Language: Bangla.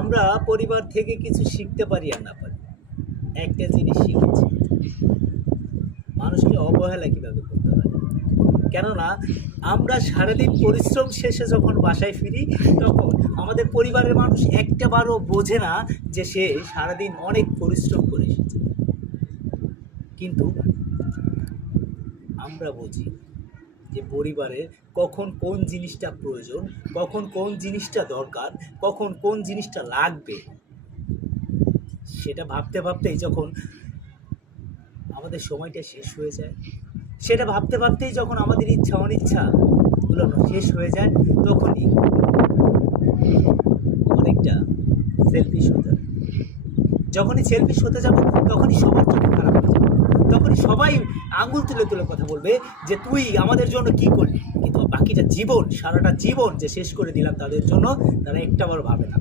আমরা পরিবার থেকে কিছু শিখতে পারি আর না পারি, একটা জিনিস শিখেছি, মানুষকে অবহেলা কীভাবে করতে হয়। কেননা আমরা সারাদিন পরিশ্রম শেষে যখন বাসায় ফিরি, তখন আমাদের পরিবারের মানুষ একটাবারও বোঝে না যে সে সারাদিন অনেক পরিশ্রম করে এসেছে। কিন্তু আমরা বুঝি যে পরিবারের কখন কোন জিনিসটা প্রয়োজন, কখন কোন জিনিসটা দরকার, কখন কোন জিনিসটা লাগবে, সেটা ভাবতে ভাবতেই যখন আমাদের সময়টা শেষ হয়ে যায়, সেটা ভাবতে ভাবতেই যখন আমাদের ইচ্ছা অনিচ্ছাগুলো শেষ হয়ে যায়, তখনই অনেকটা সেলফিশ হতে হয়। যখনই সেলফিশ হতে যাব, তখনই সবার চোখে খারাপ হয়ে যাবে, তখনই সবাই আঙুল তুলে তুলে কথা বলবে যে তুই আমাদের জন্য কি করলি। কিন্তু বাকিটা জীবন, সারাটা জীবন যে শেষ করে দিলাম তাদের জন্য, তারা একটাবার ভাবে না।